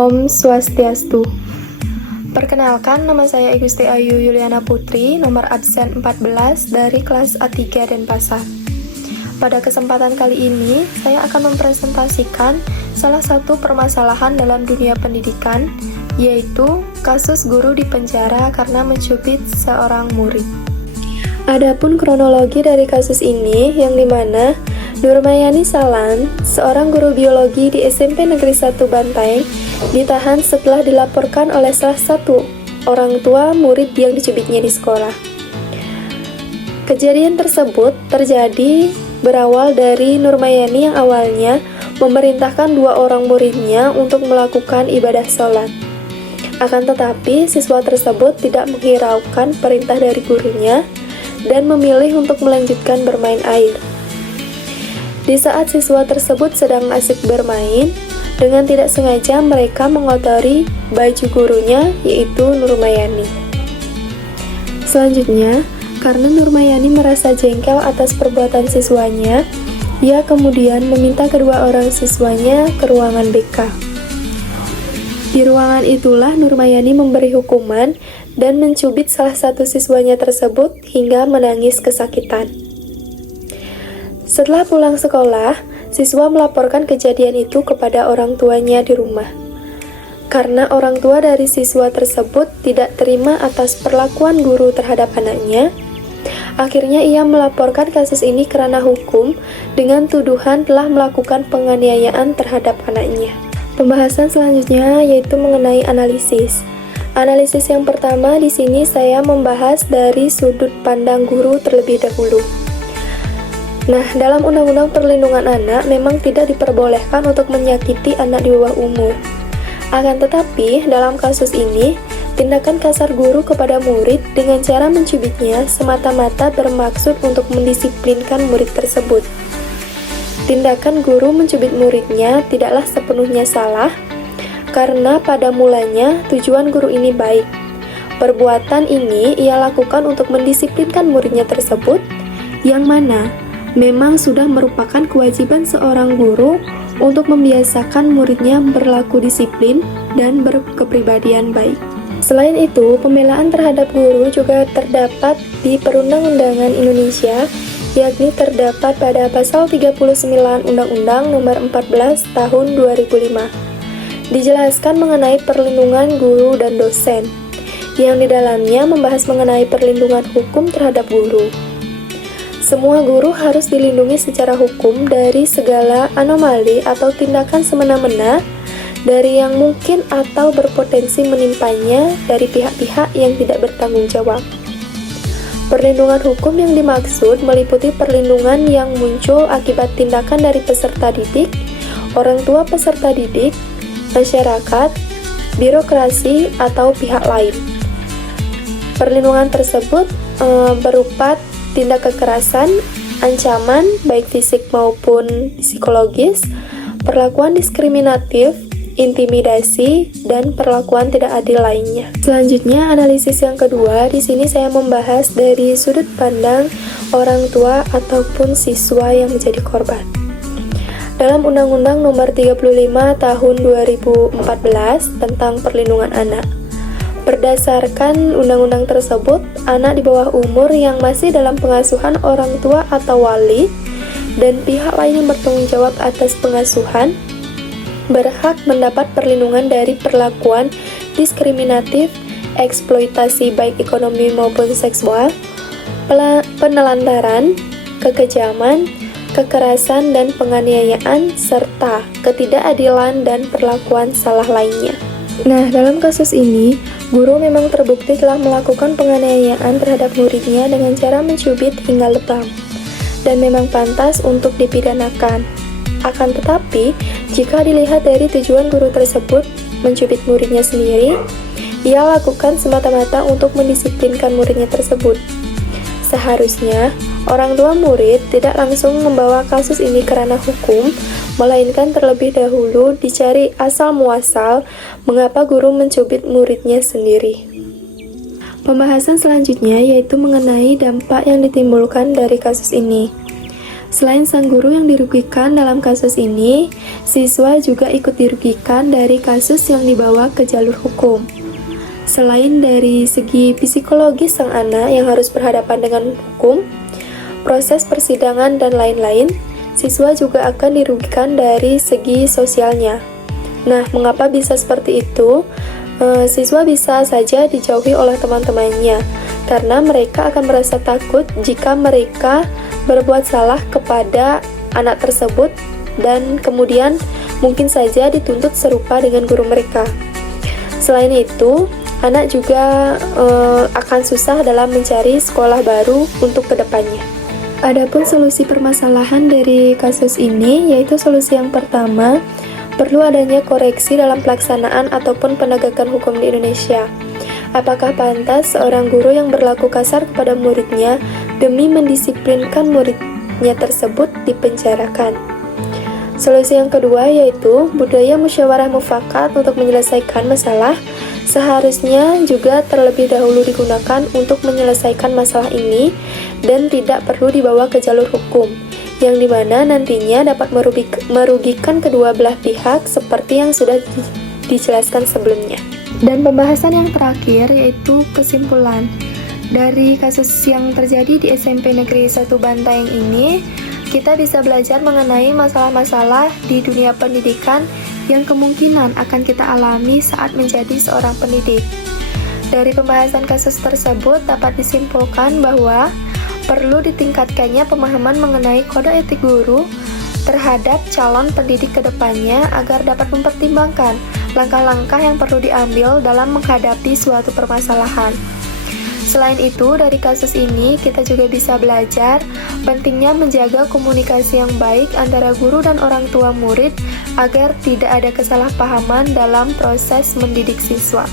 Om Swastiastu. Perkenalkan, nama saya Igusti Ayu Yuliana Putri, nomor absen 14 dari kelas A3 Denpasar. Pada kesempatan kali ini, saya akan mempresentasikan salah satu permasalahan dalam dunia pendidikan, yaitu kasus guru di penjara karena mencubit seorang murid. Adapun kronologi dari kasus ini, yang dimana Nurmayani Salan, seorang guru biologi di SMP Negeri 1 Bantaeng, ditahan setelah dilaporkan oleh salah satu orang tua murid yang dicubitnya di sekolah. Kejadian tersebut terjadi berawal dari Nurmayani yang awalnya memerintahkan dua orang muridnya untuk melakukan ibadah sholat. Akan tetapi, siswa tersebut tidak menghiraukan perintah dari gurunya dan memilih untuk melanjutkan bermain air. Di saat siswa tersebut sedang asik bermain, dengan tidak sengaja mereka mengotori baju gurunya, yaitu Nurmayani. Selanjutnya, karena Nurmayani merasa jengkel atas perbuatan siswanya, ia kemudian meminta kedua orang siswanya ke ruangan BK. Di ruangan itulah Nurmayani memberi hukuman dan mencubit salah satu siswanya tersebut hingga menangis kesakitan. Setelah pulang sekolah, siswa melaporkan kejadian itu kepada orang tuanya di rumah. Karena orang tua dari siswa tersebut tidak terima atas perlakuan guru terhadap anaknya, akhirnya ia melaporkan kasus ini ke ranah hukum dengan tuduhan telah melakukan penganiayaan terhadap anaknya. Pembahasan selanjutnya yaitu mengenai analisis. Analisis yang pertama di sini saya membahas dari sudut pandang guru terlebih dahulu. Nah, dalam Undang-Undang Perlindungan Anak memang tidak diperbolehkan untuk menyakiti anak di bawah umur. Akan tetapi, dalam kasus ini, tindakan kasar guru kepada murid dengan cara mencubitnya semata-mata bermaksud untuk mendisiplinkan murid tersebut. Tindakan guru mencubit muridnya tidaklah sepenuhnya salah, karena pada mulanya tujuan guru ini baik. Perbuatan ini ia lakukan untuk mendisiplinkan muridnya tersebut, yang mana memang sudah merupakan kewajiban seorang guru untuk membiasakan muridnya berlaku disiplin dan berkepribadian baik. Selain itu, pembelaan terhadap guru juga terdapat di Perundang-undangan Indonesia, yakni terdapat pada pasal 39 Undang-Undang Nomor 14 Tahun 2005. Dijelaskan mengenai perlindungan guru dan dosen, yang di dalamnya membahas mengenai perlindungan hukum terhadap guru. Semua guru harus dilindungi secara hukum dari segala anomali atau tindakan semena-mena dari yang mungkin atau berpotensi menimpanya dari pihak-pihak yang tidak bertanggung jawab. Perlindungan hukum yang dimaksud meliputi perlindungan yang muncul akibat tindakan dari peserta didik, orang tua peserta didik, masyarakat, birokrasi, atau pihak lain. Perlindungan tersebut berupa tindak kekerasan, ancaman, baik fisik maupun psikologis, perlakuan diskriminatif, intimidasi, dan perlakuan tidak adil lainnya. Selanjutnya, analisis yang kedua, di sini saya membahas dari sudut pandang orang tua ataupun siswa yang menjadi korban. Dalam Undang-Undang Nomor 35 Tahun 2014 tentang Perlindungan Anak, berdasarkan undang-undang tersebut, anak di bawah umur yang masih dalam pengasuhan orang tua atau wali dan pihak lain yang bertanggung jawab atas pengasuhan berhak mendapat perlindungan dari perlakuan diskriminatif, eksploitasi baik ekonomi maupun seksual, penelantaran, kekejaman, kekerasan dan penganiayaan, serta ketidakadilan dan perlakuan salah lainnya. Nah, dalam kasus ini, guru memang terbukti telah melakukan penganiayaan terhadap muridnya dengan cara mencubit hingga lebam, dan memang pantas untuk dipidanakan. Akan tetapi, jika dilihat dari tujuan guru tersebut mencubit muridnya sendiri, ia lakukan semata-mata untuk mendisiplinkan muridnya tersebut. Seharusnya, orang tua murid tidak langsung membawa kasus ini ke ranah hukum, melainkan terlebih dahulu dicari asal-muasal mengapa guru mencubit muridnya sendiri. Pembahasan selanjutnya yaitu mengenai dampak yang ditimbulkan dari kasus ini. Selain sang guru yang dirugikan dalam kasus ini, siswa juga ikut dirugikan dari kasus yang dibawa ke jalur hukum. Selain dari segi psikologis sang anak yang harus berhadapan dengan hukum, proses persidangan dan lain-lain, siswa juga akan dirugikan dari segi sosialnya. Nah, mengapa bisa seperti itu? Siswa bisa saja dijauhi oleh teman-temannya, karena mereka akan merasa takut jika mereka berbuat salah kepada anak tersebut dan kemudian mungkin saja dituntut serupa dengan guru mereka. Selain itu, anak juga akan susah dalam mencari sekolah baru untuk kedepannya. Adapun solusi permasalahan dari kasus ini, yaitu solusi yang pertama, perlu adanya koreksi dalam pelaksanaan ataupun penegakan hukum di Indonesia. Apakah pantas seorang guru yang berlaku kasar kepada muridnya demi mendisiplinkan muridnya tersebut dipenjarakan? Solusi yang kedua yaitu budaya musyawarah mufakat untuk menyelesaikan masalah seharusnya juga terlebih dahulu digunakan untuk menyelesaikan masalah ini dan tidak perlu dibawa ke jalur hukum, yang dimana nantinya dapat merugikan kedua belah pihak seperti yang sudah dijelaskan sebelumnya. Dan pembahasan yang terakhir yaitu kesimpulan. Dari kasus yang terjadi di SMP Negeri 1 Bantaeng ini, kita bisa belajar mengenai masalah-masalah di dunia pendidikan yang kemungkinan akan kita alami saat menjadi seorang pendidik. Dari pembahasan kasus tersebut dapat disimpulkan bahwa perlu ditingkatkannya pemahaman mengenai kode etik guru terhadap calon pendidik kedepannya agar dapat mempertimbangkan langkah-langkah yang perlu diambil dalam menghadapi suatu permasalahan. Selain itu, dari kasus ini kita juga bisa belajar pentingnya menjaga komunikasi yang baik antara guru dan orang tua murid agar tidak ada kesalahpahaman dalam proses mendidik siswa.